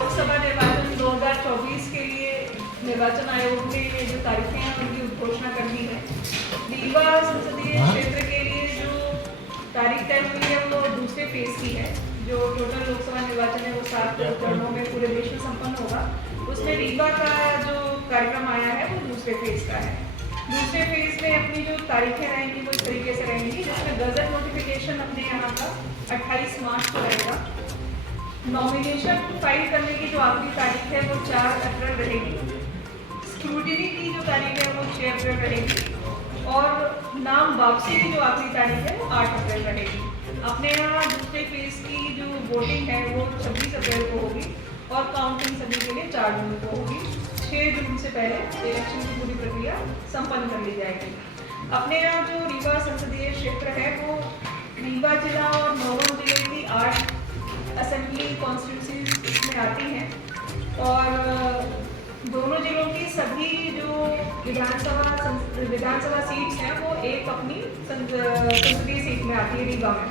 लोकसभा निर्वाचन 2024 के लिए निर्वाचन आयोग ने जो तारीखें हैं उनकी घोषणा कर दी है। रीवा संसदीय क्षेत्र के लिए जो तारीख तय हुई है वो दूसरे फेज की है। जो टोटल लोकसभा निर्वाचन है वो 7 चरणों में पूरे देश में संपन्न होगा। उसमें रीवा का जो कार्यक्रम आया है वो दूसरे फेज का है। दूसरे फेज में अपनी जो तारीखें रहेंगी वो इस तरीके से रहेंगी, जिसमें गजट नोटिफिकेशन अपने यहाँ का 28 मार्च को रहेगा। नॉमिनेशन फाइल करने की जो आखिरी तारीख है वो 4 अप्रैल रहेगी। स्क्रूटिनी की जो तारीख है वो 6 अप्रैल रहेगी और नाम वापसी की जो आखिरी तारीख है वो 8 अप्रैल रहेगी। अपने यहाँ दूसरे फेज की जो वोटिंग है वो 26 अप्रैल को होगी और काउंटिंग सभी के लिए 4 जून को होगी। 6 जून से पहले इलेक्शन की पूरी प्रक्रिया संपन्न कर ली जाएगी। अपने यहाँ जो रीवा संसदीय क्षेत्र है वो रीवा जिला और नौगढ़ जिले की 8 असेंबली कॉन्स्टिट्यूंसीज इसमें आती हैं और दोनों जिलों की सभी जो विधानसभा सीट्स हैं वो एक अपनी संसदीय सीट में आती है रीवा में।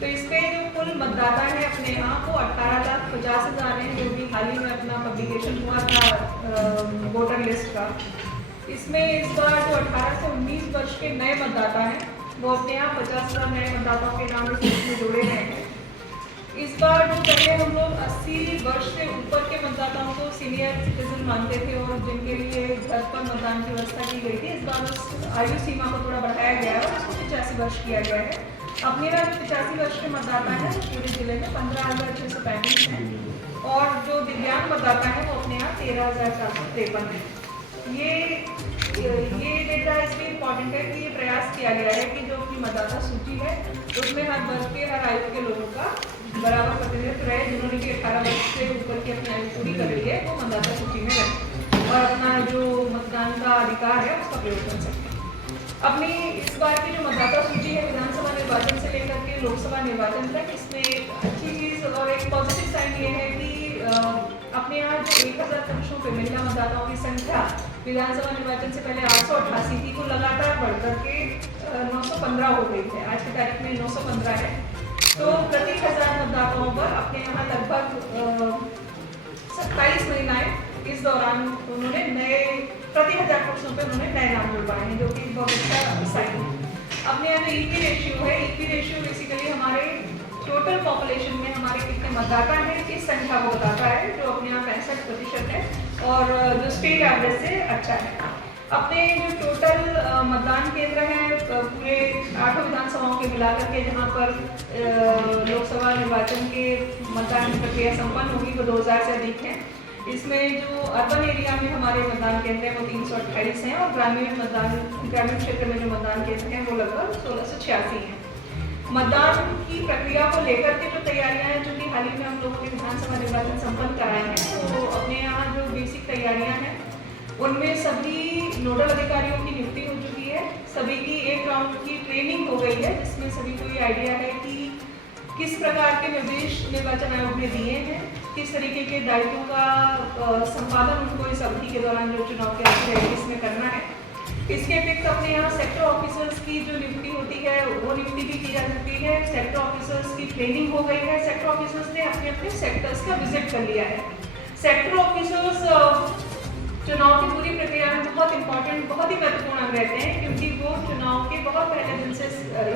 तो इसमें जो कुल मतदाता है अपने यहाँ वो 18,50,000 हैं, जो भी हाल ही में अपना पब्लिकेशन हुआ था वोटर लिस्ट का। इसमें इस बार जो 18 से 19 वर्ष के नए मतदाता हैं वो अपने यहाँ 50,000 नए मतदाताओं के नाम इस लिस्ट में जोड़े गए हैं। इस बार जो पहले हम लोग 80 वर्ष से ऊपर के मतदाताओं को सीनियर सिटीजन मानते थे और जिनके लिए घर पर मतदान की व्यवस्था की गई थी, इस बार उस आयु सीमा को थोड़ा बढ़ाया गया है और उसको 85 वर्ष किया गया है। अपने यहाँ जो 85 वर्ष के मतदाता हैं वो पूरे जिले में 15,635 हैं और जो दिव्यांग मतदाता हैं वो अपने यहाँ 13,453 हैं। ये डेटा इसलिए इम्पॉर्टेंट है कि ये प्रयास किया गया है कि जो अपनी मतदाता सूची है उसमें हर वर्ग के हर आयु के लोगों का बराबर प्रतिनिधित्व रहे। जिन्होंने कि 18 वर्ष से ऊपर की अपनी आयु पूरी कर ली है वो मतदाता सूची में रहे और अपना जो मतदान का अधिकार है उसका प्रयोग कर सकते हैं। अपनी इस बार की जो मतदाता सूची है विधानसभा निर्वाचन से लेकर के लोकसभा निर्वाचन तक, इसमें एक अच्छी चीज़ और एक पॉजिटिव साइन ये है कि अपने यहाँ जो 1000 पुरुषों पे महिला मतदाताओं की संख्या विधानसभा निर्वाचन से पहले 888 थी को लगातार बढ़कर के 915 हो गई है। आज की तारीख में 915 है। तो प्रति 1000 मतदाताओं पर अपने यहाँ लगभग 27 महिलाएं इस दौरान उन्होंने नए प्रति 1000 पुरुषों पर उन्होंने नए नाम जुड़वाए हैं, जो कि बहुत अच्छा साइन है। अपने यहाँ जो ईपी रेशियो है, ईपी रेशियो बेसिकली हमारे टोटल पॉपुलेशन में हमारे कितने मतदाता हैं इस संख्या को बताता है, जो अपने यहाँ 65% है और जो स्टेट एवरेज से अच्छा है। अपने जो टोटल मतदान केंद्र हैं पूरे 8 विधानसभाओं के मिलाकर के जहाँ पर लोकसभा निर्वाचन के मतदान की प्रक्रिया संपन्न होगी वो 2000 से अधिक हैं। इसमें जो अर्बन एरिया में हमारे मतदान केंद्र हैं वो 328 हैं और ग्रामीण क्षेत्र में जो मतदान केंद्र हैं वो लगभग 1686 हैं। मतदान की प्रक्रिया को लेकर के जो तैयारियां हैं, जो कि हाल ही में हम लोगों ने विधानसभा निर्वाचन संपन्न कराए हैं, तो अपने यहाँ जो बेसिक तैयारियां हैं उनमें सभी नोडल अधिकारियों की नियुक्ति हो चुकी है। सभी की एक राउंड की ट्रेनिंग हो गई है, जिसमें सभी को ये आइडिया है कि किस प्रकार के निर्देश निर्वाचन आयोग ने दिए हैं, किस तरीके के दायित्वों का संपादन उनको इस अवधि के दौरान जो चुनाव के अवधि है इसमें करना है। इसके अतिरिक्त अपने यहाँ सेक्टर ऑफिसर्स की जो नियुक्ति होती है वो नियुक्ति भी की जा सकती है। सेक्टर ऑफिसर्स की ट्रेनिंग हो गई है। सेक्टर ऑफिसर्स ने अपने अपने सेक्टर्स का विजिट कर लिया है। सेक्टर ऑफिसर्स चुनाव की पूरी प्रक्रिया में बहुत इंपॉर्टेंट, बहुत ही महत्वपूर्ण अंग रहते हैं, क्योंकि वो चुनाव के बहुत पहले दिन से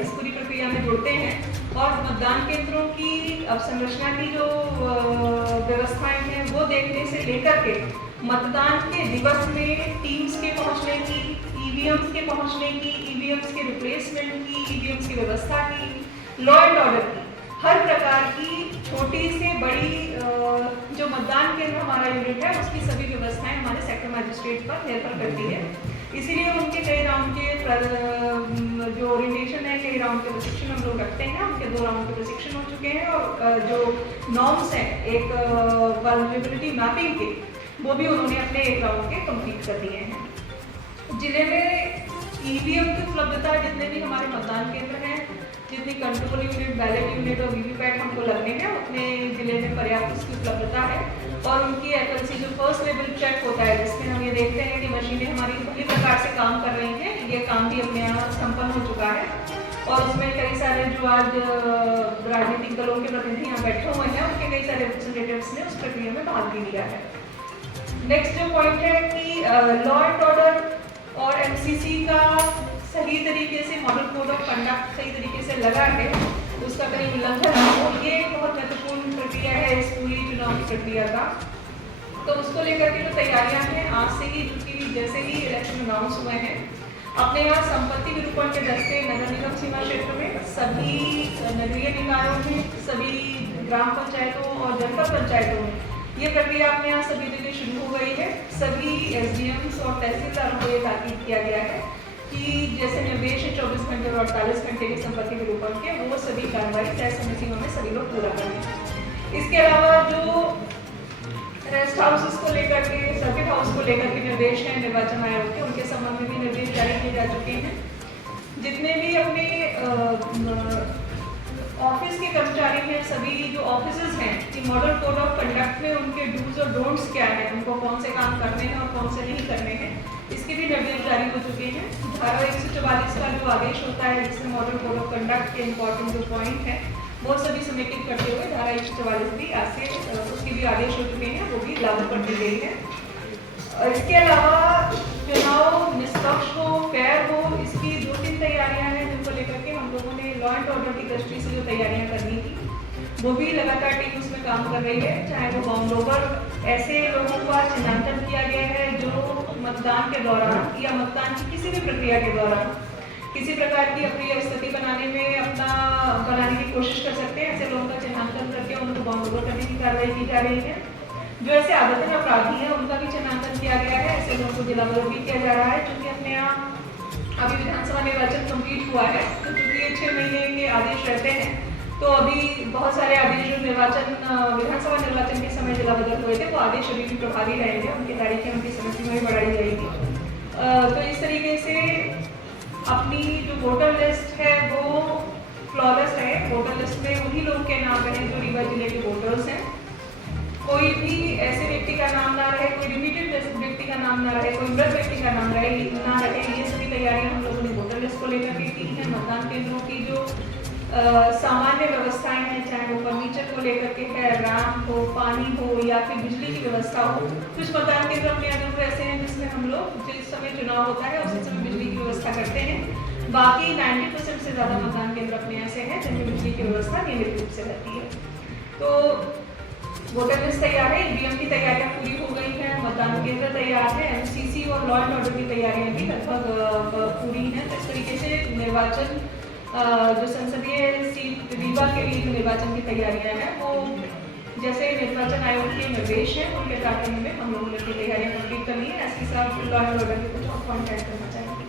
इस पूरी प्रक्रिया में जुड़ते हैं और मतदान केंद्रों की अवसंरचना की जो व्यवस्थाएं हैं वो देखने से लेकर के मतदान के दिवस में टीम्स के पहुंचने की, ईवीएम्स के पहुंचने की, ईवीएम्स के रिप्लेसमेंट की, ईवीएम्स की व्यवस्था की, लॉ एंड ऑर्डर की, हर प्रकार की छोटी से बड़ी जो मतदान केंद्र हमारा यूनिट है उसकी सभी व्यवस्थाएं हमारे सेक्टर मजिस्ट्रेट पर निर्भर करती है। इसीलिए उनके कई राउंड के जो ओरिएंटेशन है, कई राउंड के प्रशिक्षण हम लोग रखते हैं। उनके 2 राउंड के प्रशिक्षण हो चुके हैं और जो नॉर्म्स हैं एक वल्नरेबिलिटी मैपिंग के, वो भी उन्होंने अपने 1 राउंड के कंप्लीट कर दिए हैं। जिले में ईवीएम की उपलब्धता, जितने भी हमारे मतदान केंद्र हैं, जितनी कंट्रोल यूनिट, बैलेट यूनिट और वीवीपैट हमको लगने हैं, उतने जिले में पर्याप्त उसकी उपलब्धता है और उनकी एक्यूरेसी जो फर्स्ट लेवल चेक होता है, जिसमें हम ये देखते हैं कि मशीनें हमारी पूरी प्रकार से काम कर रही हैं, ये काम भी अपने यहाँ संपन्न हो चुका है। और उसमें कई सारे जो आज राजनीतिक दलों के प्रतिनिधि यहाँ बैठे हुए हैं, उनके कई सारे रिप्रेजेंटेटिव्स ने उस प्रक्रिया में भाग भी लिया है। नेक्स्ट जो पॉइंट है कि लॉ एंड ऑर्डर और एमसीसी का सही तरीके से मॉडल कोड ऑफ कंडक्ट सही तरीके से लगा है, उसका कहीं उल्लंघन हो, ये एक बहुत महत्वपूर्ण प्रक्रिया है इस पूरी चुनाव की प्रक्रिया का। तो उसको लेकर के जो तैयारियां हैं आज से ही, क्योंकि जैसे ही इलेक्शन अनाउंस हुए हैं, अपने यहाँ संपत्ति विरूपण के दस्ते नगर निगम सीमा क्षेत्र में, सभी नगरीय निकायों में, सभी ग्राम पंचायतों और जनपद पंचायतों में ये प्रक्रिया अपने यहाँ सभी जगह शुरू हो गई है। सभी एसडीएम्स और तहसीलदारों को ये ताकीद किया गया है कि जैसे निर्देश है 24 घंटे और 48 घंटे की संपत्ति विरूपण के, वो सभी कार्रवाई तय समय सीमा में सभी लोग पूरा करें। इसके अलावा जो रेस्ट हाउसेस को लेकर के, सर्किट हाउस को लेकर के निर्देश हैं निर्वाचन आयोग के, उनके संबंध में भी निर्देश जारी किए जा चुके हैं। जितने भी अपने ऑफिस के कर्मचारी हैं, सभी जो ऑफिसेज हैं कि मॉडल कोड ऑफ कंडक्ट में उनके डूज और डोंट्स क्या है, उनको कौन से काम करने हैं और कौन से नहीं करने हैं, इसके भी निर्देश जारी हो चुके हैं। धारा 144 का जो आदेश होता है जिसमें मॉडल कोड ऑफ कंडक्ट के इम्पोर्टेंट जो पॉइंट है वो सभी समेकित करते हुए धारा 144 भी आज से उसके भी आदेश हो चुके हैं, वो भी लागू कर दी गई है। इसके अलावा चुनाव निष्पक्ष हो, फेयर हो, इसकी 2-3 तैयारियां हैं जिनको लेकर के हम लोगों ने लॉ एंड ऑर्डर की दृष्टि से जो तैयारियां करनी थी वो भी लगातार टीम उसमें काम कर रही है। चाहे वो बाउंड ओवर ऐसे लोगों का चिन्हांकन किया गया है जो मतदान के दौरान या मतदान की किसी भी प्रक्रिया के दौरान किसी प्रकार की अप्रिय स्थिति बनाने की कोशिश कर सकते हैं, ऐसे लोगों का चिन्हांकन करके उनको बाउंड ओवर करने की कार्रवाई की जा रही है। जो ऐसे आदतन अपराधी हैं उनका भी चिन्हांकन किया गया है, ऐसे लोगों को जिला बदल भी किया जा रहा है। क्योंकि अपने यहाँ अभी विधानसभा निर्वाचन कंप्लीट हुआ है, तो चूंकि ये 6 महीने के आदेश रहते हैं, तो अभी बहुत सारे आदेश जो विधानसभा निर्वाचन के समय जिला बदल हुए थे वो आदेश अभी भी प्रभावी रहेंगे, उनकी तारीखें उनकी समय सीमा भी बढ़ाई जाएगी। तो इस तरीके से अपनी जो वोटर लिस्ट है वो फ्लॉलेस है। वोटर लिस्ट में उन्हीं लोगों के नाम रहे जो रीवा जिले के वोटर्स हैं, कोई भी ऐसे व्यक्ति का नाम ना रहे, कोई लिमिटेड व्यक्ति का नाम ना रहे, कोई मृत व्यक्ति का नाम रहे ना रहे। ये सभी तैयारियां हम लोगों ने वोटर लिस्ट को लेकर के की हैं। मतदान केंद्रों की जो सामान्य व्यवस्थाएं हैं, चाहे वो फर्नीचर को लेकर के है, रैम्प हो, पानी हो या फिर बिजली की व्यवस्था हो। कुछ मतदान केंद्र अपने यहाँ ऐसे हैं जिसमें हम लोग जिस समय चुनाव होता है उसी समय बिजली की व्यवस्था करते हैं। बाकी 90% से ज़्यादा मतदान केंद्र अपने ऐसे हैं जिनमें बिजली की व्यवस्था नियमित रूप से रहती है। तो वोटर लिस्ट तैयार है, ईवीएम की तैयारियां पूरी हो गई हैं, मतदान केंद्र तैयार है, एमसीसी और लॉ एंड ऑर्डर की तैयारियां भी लगभग पूरी हैं। तो इस तरीके से निर्वाचन जो संसदीय सीट रीवा के लिए निर्वाचन की तैयारियां हैं वो जैसे निर्वाचन आयोग के निर्देश हैं उनके पैटर्न में हम लोगों ने अपनी तैयारियां कंप्लीट कर ली है। एसपी साहब लॉ एंड ऑर्डर के कुछ और पॉइंट ऐड करना चाहेंगे।